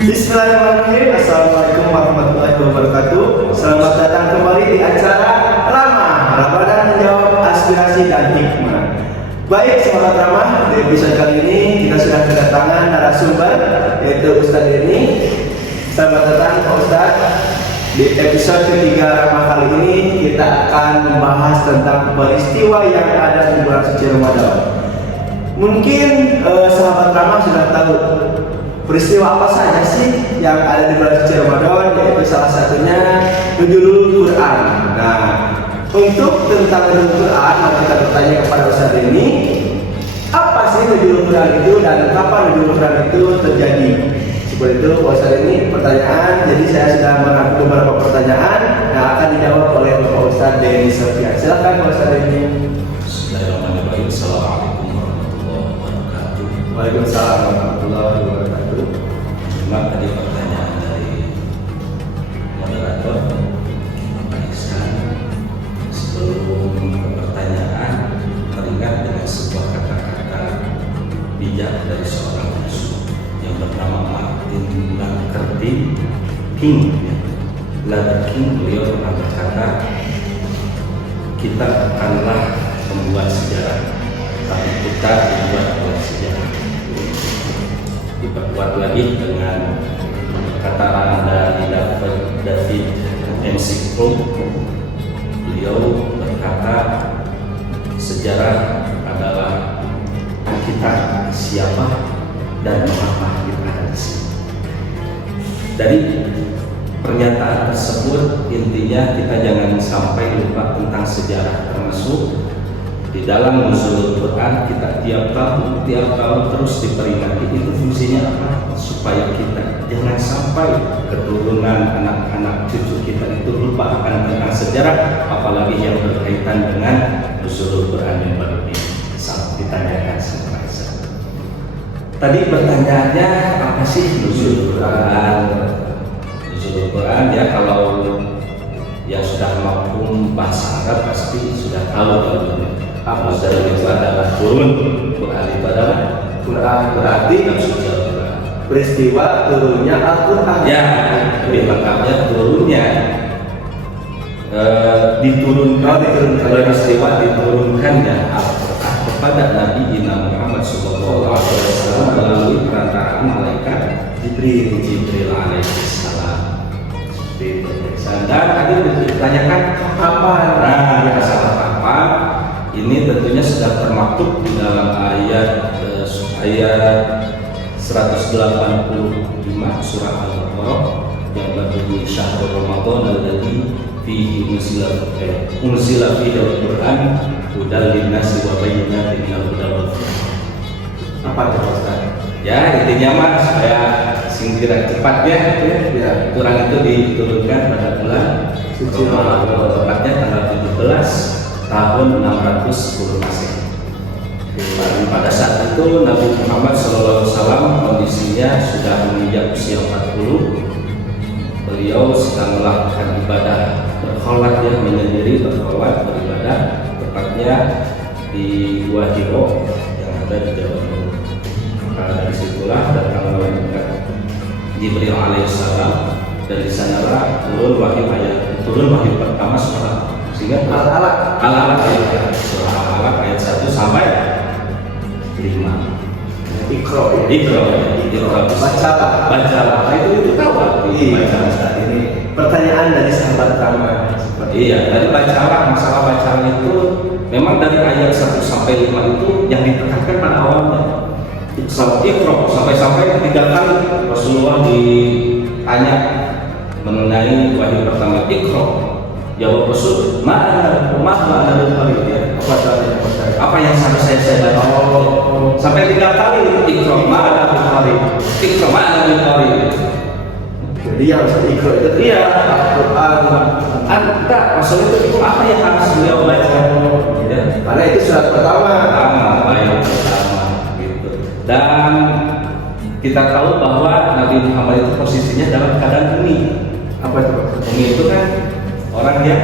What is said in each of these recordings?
Bismillahirrahmanirrahim. Assalamualaikum warahmatullahi wabarakatuh. Selamat datang kembali di acara Rama Ramadan menjawab aspirasi dan hikmah. Baik sahabat Rama, di episode kali ini kita sudah kedatangan narasumber yaitu Ustadz Denny. Selamat datang Pak Ustadz. Di episode ketiga Rama kali ini kita akan membahas tentang peristiwa yang ada di bulan suci Ramadan. Mungkin sahabat Rama sudah tahu peristiwa apa saja sih yang ada di bulan suci Ramadan, yaitu salah satunya Nuzulul Quran. Nah, untuk tentang Nuzulul Quran, maka kita bertanya kepada Ustadz Denny, apa sih Nuzulul Quran itu dan kapan Nuzulul Quran itu terjadi? Seperti itu Pak Ustadz Denny, pertanyaan. Jadi saya sudah merangkum beberapa pertanyaan yang akan dijawab oleh Pak Ustadz Denny Sofyan. Silakan Pak Ustadz Denny. Bismillahirrahmanirrahim. Assalamualaikum warahmatullahi wabarakatuh. Waalaikumsalam warahmatullahi wabarakatuh. Cuma tadi pertanyaan dari moderator Pak Ihsan. Sebelum ke pertanyaan, teringat dengan sebuah kata-kata bijak dari seorang filsuf yang bernama Martin Luther King. Luther King, beliau pernah berkata, kita bukanlah membuat sejarah, tapi kita dibuat oleh sejarah. Diperkuat lagi dengan perkataan dari David McCullough. Beliau berkata, sejarah adalah kita siapa dan mengapa kita ada di sini. Dari pernyataan tersebut intinya kita jangan sampai lupa tentang sejarah, termasuk di dalam Nuzulul Quran kita tiap tahun terus diperingati. Itu fungsinya apa? Supaya kita jangan sampai keturunan anak-anak cucu kita itu lupa akan tentang sejarah, apalagi yang berkaitan dengan Nuzulul Quran yang baru ditanyakan sama saya. Tadi pertanyaannya apa sih Nuzulul Quran? Nuzulul Quran ya, kalau yang sudah mampu bahasa Arab pasti sudah tahu apa itu adalah turun. Quran itu adalah Quran berarti peristiwa turunnya Al-Quran. Ya, lebih lengkapnya turunnya diturunkan peristiwa diturunkannya Al-Quran kepada Nabi Muhammad SAW melalui perantaraan malaikat Jibril alaihissalam. Seperti itu. Dan tadi ditanyakan kapan? Nah, masalah kapan? Ini tentunya sudah termaktub di dalam ayat 185 surah Al-Baqarah yang berbunyi syahrul Ramadan alladzi fihi unzila fihi al-Qur'an hudal linnasi wa bayyinatin minal huda wal furqan. Apa itu Ustaz? Ya, intinya mah supaya singkiran cepatnya ya. Quran itu diturunkan pada bulan suci Ramadan, tepatnya tanggal 17 tahun 610 Masehi. Dan pada saat itu Nabi Muhammad SAW kondisinya sudah menginjak usia 40. Beliau sedang melakukan ibadah berkholat, ya, menyendiri berkholat beribadah, tepatnya di Gua Hiro yang ada di Jawa Timur. Maka dari situlah datang malaikat Jibril alaihissalam, dari sanalah turun wahyu pertama surah sehingga Al-Alaq ya, surah Al-Alaq ayat 1 sampai 5. Iqra bacalah. Itu tahu arti bacalah saat ini. Pertanyaan dari sahabat Rama. Iya, dari bacalah, masalah bacalah itu memang dari ayat 1 sampai 5 itu yang ditekankan pada awalnya. Iqra sampai 3 kali Rasulullah ditanya mengenai wahyu pertama Iqra. Jawab Rasul, mana dari Farid ya? Apa yang sampai saya baca? Sampai 3 kali Iqra mana dari Farid? Iqra mana dari Farid? Jadi yang harus Iqra itu iya Al-Quran. Enggak, maksudnya itu apa yang harus beliau baca? Ya. Karena itu surat pertama. Ayat pertama gitu. Dan kita tahu bahwa Nabi Muhammad itu posisinya dalam keadaan umi. Apa itu? Umi itu kan orang yang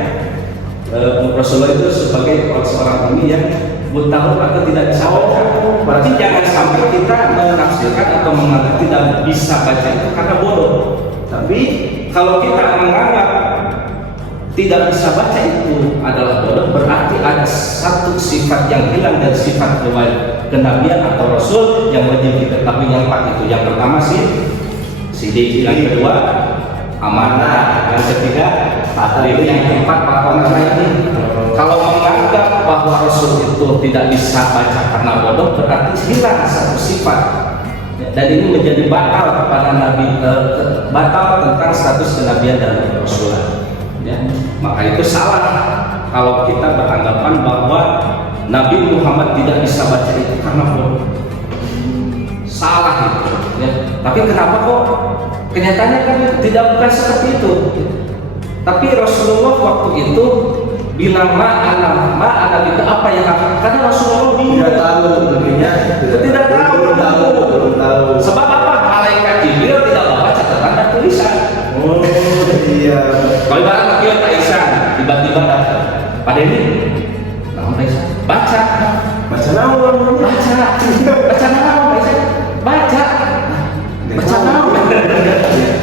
Rasulullah itu sebagai seorang umi yang buta huruf atau tidak bisa baca. Berarti jangan sampai kita menafsirkan atau menganggap tidak bisa baca itu karena bodoh. Tapi kalau kita menganggap tidak bisa baca itu adalah bodoh, berarti ada satu sifat yang hilang dari sifat kenabian atau rasul yang wajib kita ketahui. Yang 4 itu. Yang pertama sidik, yang kedua amanah, yang ketiga taklim, yang keempat patongan ini. Kalau menganggap bahwa rasul itu tidak bisa baca karena bodoh, berarti hilang satu sifat. Dan ini menjadi batal kepada nabi, batal tentang status kenabian dan kerasulan. Ya, maka itu salah kalau kita beranggapan bahwa Nabi Muhammad tidak bisa baca itu karena bodoh. Salah itu. Ya. Tapi kenapa kok kenyataannya kan bukan seperti itu. Tapi Rasulullah waktu itu bilang ma'ana itu apa yang akan? Karena Rasulullah tidak tahu tentunya. Tidak tahu. Sebab apa? Malaikat Jibril tidak bawa catatan dan tulisan. Oh iya. Kalau ibarat kita Pak Ihsan tiba-tiba datang, Pak Denny, nah Pak Ihsan, baca naon, baca naon,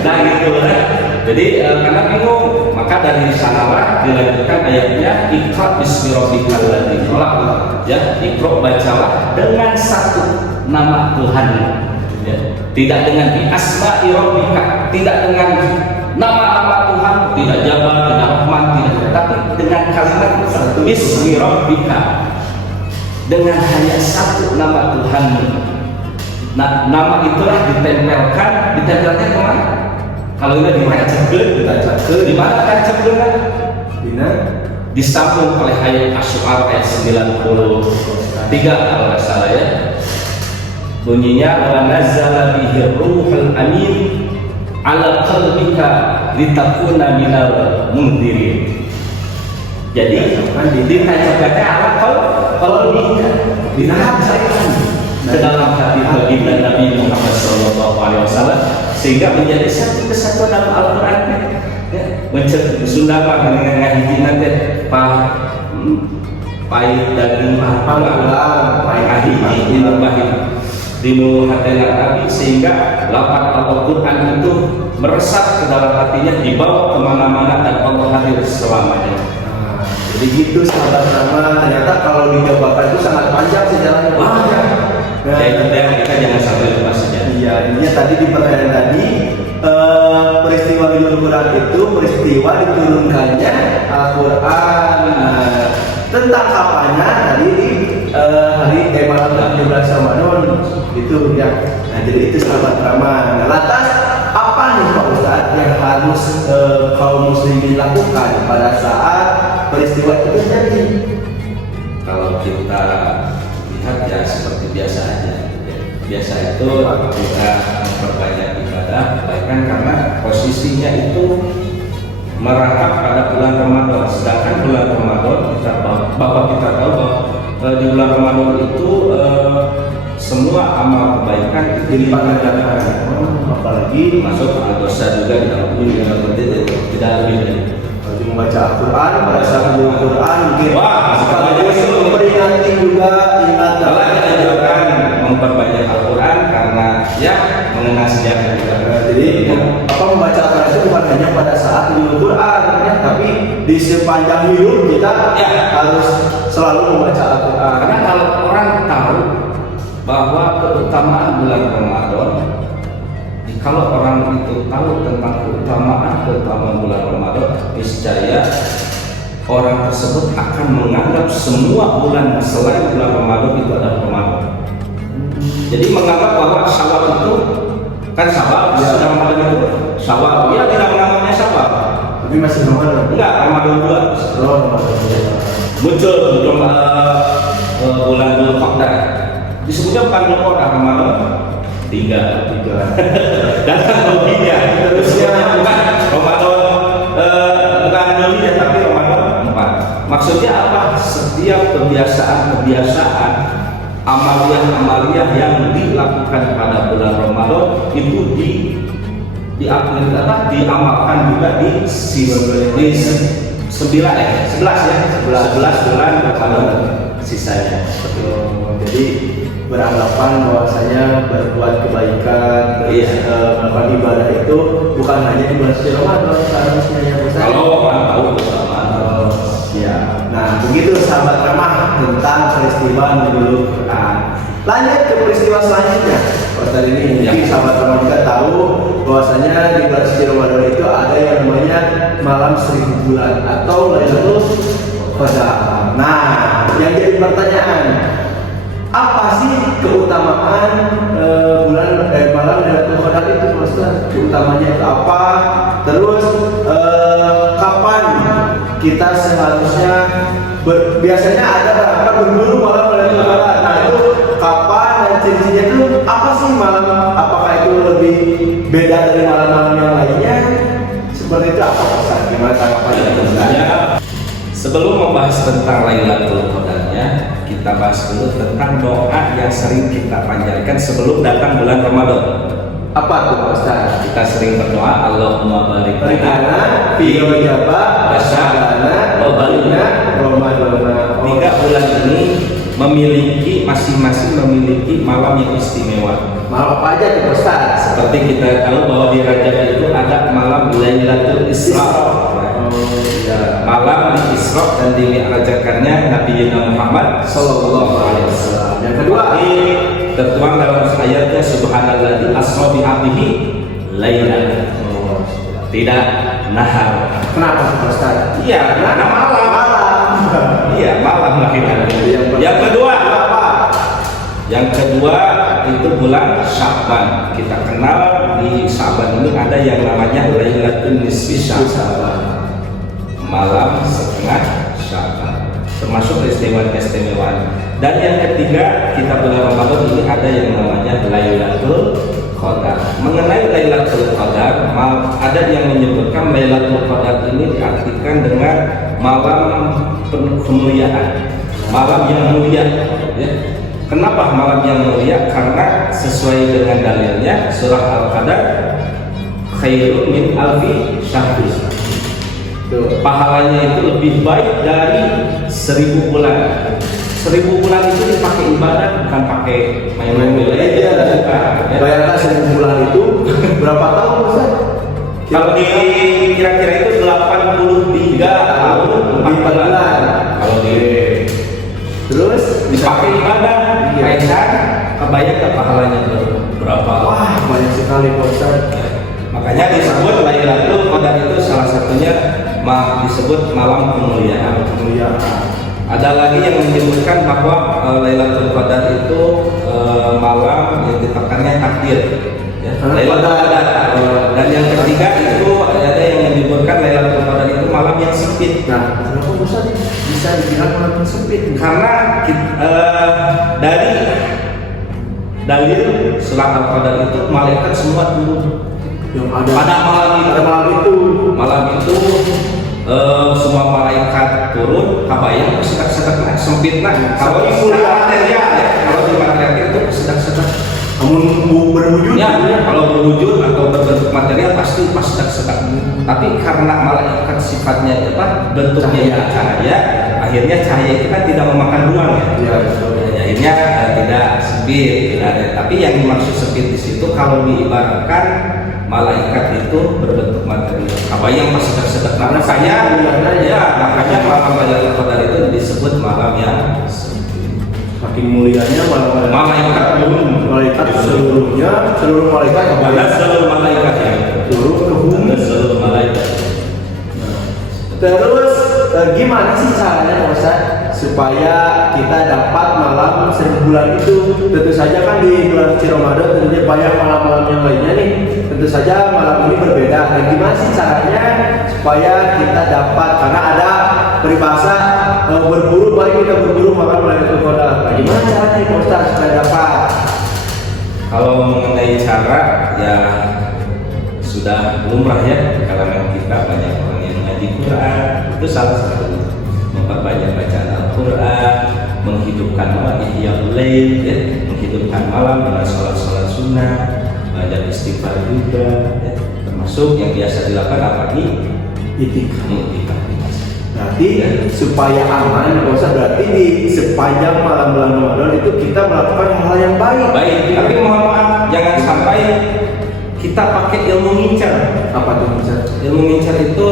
nah gitu kan. Jadi karena bingung, maka dari sanalah dilanjutkan ayatnya Iqra bismi rabbikal ladzi khalaq. Ya, Iqra bacalah dengan satu nama Tuhan. Ya. Tidak dengan bi asma'i rabbika, tidak dengan nama-nama Tuhan, tidak Jabal, tidak Rahman, tidak, tapi dengan kalimat bismi rabbika, dengan hanya satu nama Tuhan. Nah, nama itulah ditempelkan kemana? Kalau ini ditancapkan, di mana tancapkan? Disambung oleh ayat Asy-Syu'ara ayat 93 kalau nggak salah ya. Bunyinya wa nazzala bihi ruhul amin ala qalbika litakuna minal mundzirin. Jadi ditancapkannya ala qalbika, ditancapkan ke dalam hati baginda Nabi Muhammad SAW, sehingga menjadi satu kesatuan dalam Al-Quran. Ya, Sunda Pak dengan ngahiji nanti pahit daging pahit ngahiji dinu pahit dinu hatena Nabi, sehingga lafaz Al-Quran itu meresap ke dalam hatinya, dibawa kemana-mana dan Allah hadir selamanya. Jadi gitu sahabat Rama, ternyata kalau dicobakan itu sangat panjang sejarahnya. Ya itu kita jangan sampai lupa sejarah. Iya, intinya tadi di pertanyaan tadi peristiwa Nuzul Quran itu peristiwa diturunkannya Al-Quran. Tentang kapannya tadi di hari malam 17 Ramadan itu ya. Nah jadi itu sahabat Rama. Nah, lantas apa nih Pak Ustadz yang harus kaum muslimin lakukan pada saat peristiwa itu terjadi? Kalau kita lihat ya seperti biasa aja. Biasa itu kita memperbanyak ibadah, kebaikan, karena posisinya itu merangkap pada bulan Ramadan. Sedangkan bulan Ramadan Bapak kita tahu bahwa di bulan Ramadan itu semua amal kebaikan itu dipadatkan. Apalagi masuk dosa juga di dalam tidak lebih dari membaca Al-Quran, merasa Al-Quran mungkin sekaligus memperingati juga ingat Allah dianjurkan memperbanyak Al-Quran karena ya mengenal sejarah juga. Jadi membaca Al-Quran itu bukan hanya pada saat Al-Quran ya, tapi di sepanjang hidup kita ya harus selalu membaca Al-Quran. Karena kalau orang tahu bahwa keutamaan bulan Ramadan, kalau orang itu tahu tentang keutamaan bulan Ramadan, niscaya orang tersebut akan menganggap semua bulan selain bulan Ramadan itu adalah Ramadan. Jadi menganggap bahwa Syawal itu kan Syawal, ya. Sudah Ramadan itu Syawal, dia tidak menganggapnya Syawal. Tapi masih Ramadan? Enggak, Ramadan 2. Muncul bulan Dzulqa'dah. Disebutnya bukan Dzulqa'dah, Ramadan 3 dan teknologinya terusnya bukan Ramadan bukan Indonesia tapi Ramadan 4. Maksudnya apa? Setiap kebiasaan amaliah yang dilakukan pada bulan Ramadan itu diamalkan juga di 11 bulan Ramadan. sisanya. Jadi beranggapan bahwasanya berbuat kebaikan, Iya. melakukan ibadah itu bukan hanya di bulan suci Ramadan seharusnya ya Ustaz. Kalau orang tahu bersama. Ya. Nah, begitu sahabat ramah tentang peristiwa nuzul Quran. Lanjut ke peristiwa selanjutnya. Ustaz ini mungkin sahabat ramah juga tahu bahwasanya di bulan suci Ramadan itu ada yang namanya malam 1000 bulan atau Lailatul Qadar. Nah, yang jadi pertanyaan, apa sih keutamaan malam Lailatul Qadar itu Ustaz? Keutamanya itu apa? Terus kapan kita seharusnya biasanya ada berapa berburu malam Lailatul Qadar. Nah, itu kapan dan ciri-cirinya itu apa sih malam? Apakah itu lebih beda dari malam-malam yang lainnya? Seperti itu apa Ustaz? Gimana tanggapannya Ustaz? Sebelum membahas tentang Lailatul Qadarnya, kita bahas dulu tentang doa yang sering kita panjatkan sebelum datang bulan Ramadan. Apa tuh Ustaz? Kita sering berdoa, Allahumma barik lana fi rajaba wasya'bana wa balina ramadana. 3 bulan ini masing-masing memiliki malam yang istimewa. Malam apa aja tuh Ustaz? Seperti kita tahu bahwa di Rajab itu ada malam Lailatul Isra. Malam di Isra dan dimi'rajakannya Nabi Muhammad Sallallahu Alaihi Wasallam. Yang kedua, tertuang dalam ayatnya Subhanalladzi asra bi 'abdihi lailan. Tidak nahar. kenapa tuh Ustaz? Iya, karena malam. Iya, malam lahirnya. Yang kedua apa? Yang kedua itu bulan Sya'ban. Kita kenal di Sya'ban ini ada yang namanya Lailatul Nisfi Sya'ban. Malam setengah Sya'ban. Termasuk keistimewaan. Dan yang ketiga, kita bulan Ramadan ini ada yang namanya Lailatul Qadar. Mengenai Lailatul Qadar, ada yang menyebutkan Lailatul Qadar ini diartikan dengan malam penuh kemuliaan, malam yang mulia. Ya. Kenapa malam yang mulia? Karena sesuai dengan dalilnya surah Al-Qadar khairun min alfi syahri. Pahalanya itu lebih baik dari 1000 bulan. 1000 bulan itu dipakai ibadah, bukan pakai main-main. Bayangkan 1000 bulan itu berapa tahun Ustaz? Kalau di kira-kira itu 83 tahun 4 bulan. Kalau di terus dipakai ibadah, kaitan kebayang ke pahalanya berapa? Wah, banyak sekali Pak Ustaz. Makanya disebut Lailatul Qadar itu salah satunya disebut malam kemuliaan. Ada lagi yang menyebutkan bahwa Lailatul Qadar itu malam yang ditekannya takdir. Ya, Lailatul Qadar. Dan yang ketiga itu ada yang menyebutkan Lailatul Qadar itu malam yang sempit. Nah, kenapa Ustaz bisa dibilang malam yang sempit? Karena dari dalil surat Al-Qadar itu malaikat semua turun. Yang ada Pada malam itu semua malaikat turun, kabayang sedang sempit nak. Kalau di material ya, kalau di material itu sedang berwujud ya, kalau berwujud atau berbentuk material pasti pas sedang. Tapi karena malaikat sifatnya apa? Bentuknya cahaya, akhirnya cahaya itu kan tidak memakan ruang ya. Iya, Akhirnya tidak sempit, tidak ada. Tapi yang dimaksud sempit di situ kalau diibaratkan malaikat itu berbentuk material. Kabayang pas sedang. Makanya malam Lailatul Qadar itu disebut malam yang saking mulianya malaikat seluruh malaikat kepada seluruh malaikat ya. turun ke bumi. Seluruh malaikat. Terus gimana sih caranya Ustaz supaya kita dapat malam 1000 bulan itu? Tentu saja kan di bulan suci Ramadan tentunya banyak malam-malam yang lainnya nih. Tentu saja malam ini berbeda. Dan gimana sih caranya supaya kita dapat, karena ada peribahasa berburu, mari kita berburu malam Lailatul Qadar. Nah, gimana caranya Ustaz supaya dapat? Kalau mengenai cara ya sudah lumrah ya, kalangan kita banyak orang yang mengaji Quran, itu salah satu memperbanyak bacaan Al-Quran, menghidupkan malam Ihya'ul Lail ya, menghidupkan malam dengan sholat sunnah, banyak istighfar juga ya. Termasuk yang biasa dilakukan apa ini? Itikaf. Nah, Berarti supaya aman, Ustaz, berarti di sepanjang malam bulan Ramadan itu kita melakukan hal yang baik. Baik, tapi mohon maaf, jangan sampai kita pakai ilmu ngincar. Apa tuh Ustaz? Ilmu ngincar itu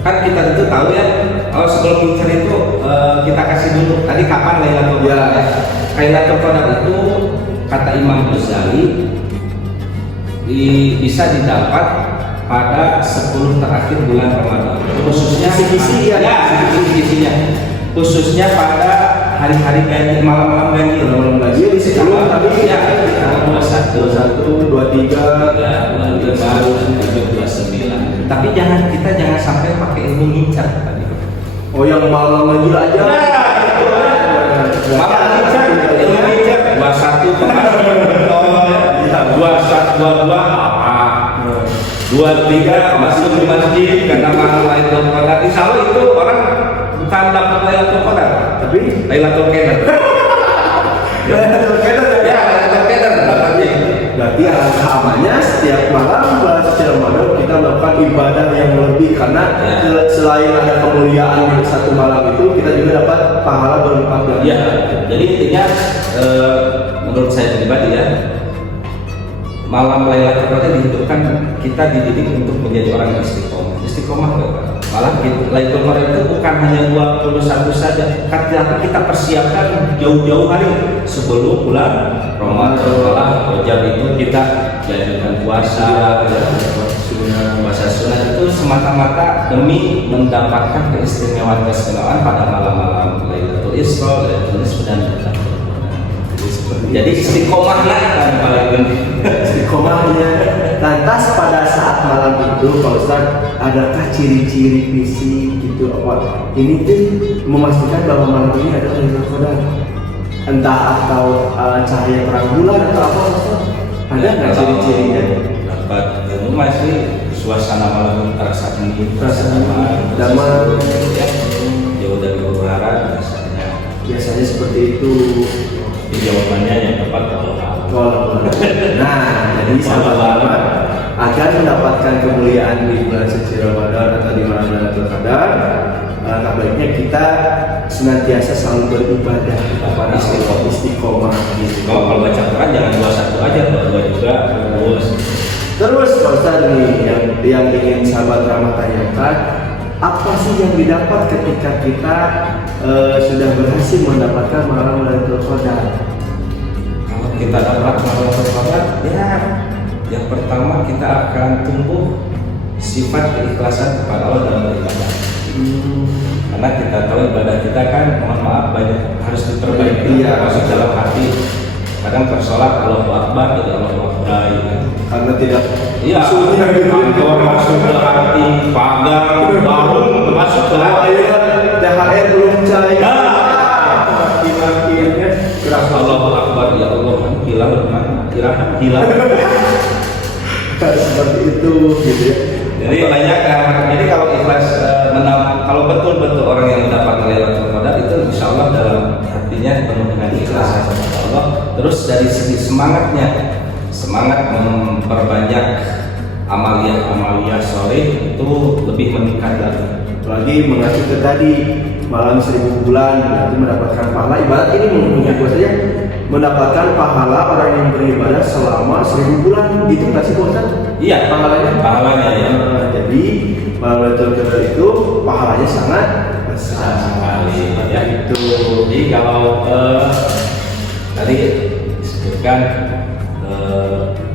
kan kita itu tahu ya. Kalau sebelum ngincar itu kita kasih dulu. Tadi kapan Lailatul Qadar? Ya. Lailatul Qadar itu kata Imam Ghazali bisa didapat pada 10 terakhir bulan Ramadan. Khususnya Kisi-kisinya. kisi-kisinya. Khususnya pada hari-hari ganjil, malam-malam ganjil. Malam ganjil di 10 tapi ya, 21, 23, 29. Tapi kita jangan sampai pakai ilmu ngincar tadi. oh yang malam ganjil aja. Malam ngincar, ilmu ngincar. 21 22 apa? 23 masuk di masjid karena malam Lailatul Qadar. Insya Allah itu orang bukan dapat Lailatul Qadar, Tapi Lailatul Qadar. Lailatul Qadar Ya, Lailatul Qadar dapatnya. berarti alangkah amannya setiap malam bulan suci Ramadan kita melakukan ibadah yang lebih karena selain ada kemuliaan di satu malam itu kita juga dapat pahala berlipat ganda. Ya, jadi intinya menurut saya pribadi ya, malam Lailatul Qadar dihidupkan kita dididik untuk menjadi orang yang istiqomah. Istiqomah apa? Malah Lailatul Qadar itu bukan hanya 21 saja, tapi kita persiapkan jauh-jauh hari sebelum bulan Ramadan. Malah jam itu kita jadikan puasa, puasa sunat itu semata-mata demi mendapatkan keistimewaan pada malam-malam Lailatul Isra, Lailatul Nisfu dan jadi istiqomahlah kan paling penting. Istiqomahnya. Lantas pada saat malam itu Pak Ustadz, adakah ciri-ciri fisik gitu apa? Ini tuh memastikan bahwa malam ini ada Lailatul Qadar. Entah atau cahaya terang bulan atau apa Ustaz? Ada nggak ciri-cirinya? Dapat itu masih suasana malam terasa hening, Terasa damai, damai. jauh dari huru-hara rasanya. Biasanya seperti itu. Di jawabannya yang tepat kalau Nah, jadi sahabat-sahabat agar mendapatkan kemuliaan di bulan suci Ramadan atau di malam Lailatul Qadar, baiknya kita senantiasa selalu beribadah kepada istiqomah. Kalau baca Quran jangan 21 aja, 22 juga Terus Pak Ustaz nih yang ingin sahabat Rahmat tanyakan, apa sih yang didapat ketika kita sudah berhasil mendapatkan malam Lailatul Qadar? Kalau kita dapat malam Lailatul Qadar, ya yang pertama kita akan tumbuh sifat keikhlasan kepada Allah dalam beribadah. Karena kita tahu ibadah kita kan, mohon maaf, banyak harus diperbaiki. Iya. Masuk dalam hati. Kadang tersolat Allahu Akbar jadi Allahu Akbar gitu. Karena tidak Iya, kantor masuk ke hati, pagar, bangun masuk ke hati. THR belum cair. Makin-makinnya keras Allahu Akbar, ya Allah, hilang mana? Hilang. Seperti itu gitu ya. Jadi banyak jadi kalau ikhlas kalau betul-betul orang yang mendapat Lailatul Qadar itu insya Allah dalam hatinya penuh dengan ikhlas kepada Allah. Terus dari segi semangat memperbanyak amalia soleh itu lebih meningkat lagi. Apalagi mengacu ke tadi malam 1000 bulan berarti mendapatkan pahala ibarat ini mempunyai bahwasanya mendapatkan pahala orang yang beribadah selama 1000 bulan gitu nggak sih Ustaz? Iya, pahalanya ya. Jadi malam Lailatul Qadar itu pahalanya sangat besar sekali ya. Itu. Jadi kalau tadi disebutkan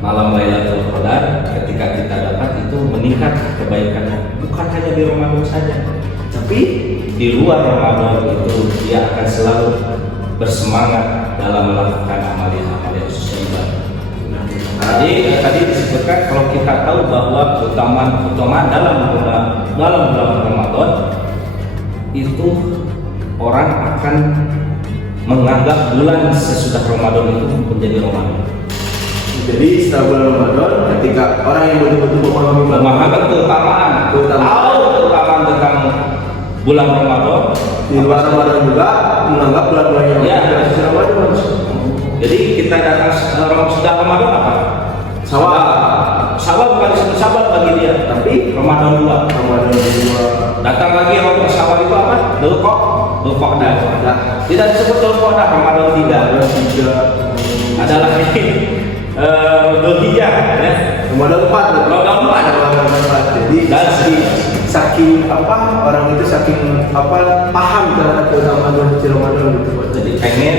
malam Lailatul Qadar ketika kita dapat itu meningkat kebaikannya, bukan hanya di Ramadan saja, tapi di luar Ramadan itu dia akan selalu bersemangat dalam melakukan amalia-amalia khusus ibadah. Jadi tadi disebutkan kalau kita tahu bahwa keutamaan dalam bulan Ramadan itu orang akan menganggap bulan sesudah Ramadan itu menjadi Ramadan. jadi setelah bulan Ramadan ketika orang yang betul-betul memahami keutamaan tentang bulan Ramadan, di luar Ramadan juga menganggap bulan-bulan yang suci Ramadan. Jadi kita datang sudah Ramadan apa? Sawal bukan disebut bersahabat bagi dia. Tapi Ramadan 2. Ramadan 2 Datang lagi rokok syawal itu apa? Dulqa'dah. Nah, Tidak disebut Dulqa'dah, Ramadan 3. Ramadan 3 Ada lagi Dzulhijjah ya. Ramadan 4 Ramadan 4. Ramadan 4. Jadi Dan saking apa orang itu saking apa paham terhadap keutamaan bulan Ramadan gitu Pak. jadi pengen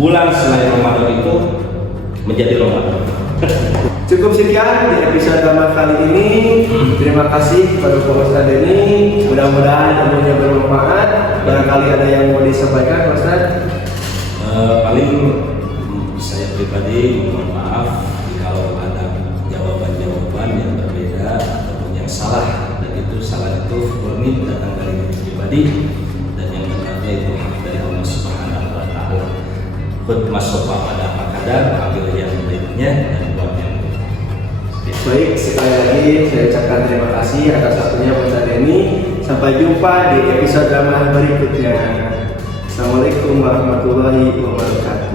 bulan selain Ramadan itu menjadi Ramadan. Cukup sekian di episode drama kali ini. Terima kasih kepada Pak Ustadz ini. Mudah-mudahan ilmunya bermanfaat. Barangkali ada yang mau disampaikan Pak Ustadz. Paling saya pribadi mohon maaf kalau ada jawaban-jawaban yang berbeda ataupun yang salah, dan itu salah itu murni datang dari diri pribadi dan yang benarnya itu hak dari Allah Subhanahu wa taala. Khud masofa pada kadar, ambil yang baiknya dan buat yang Baik, sekali lagi saya ucapkan terima kasih atas waktunya Pak Ustadz Denny. Sampai jumpa di episode drama berikutnya. Assalamualaikum warahmatullahi wabarakatuh.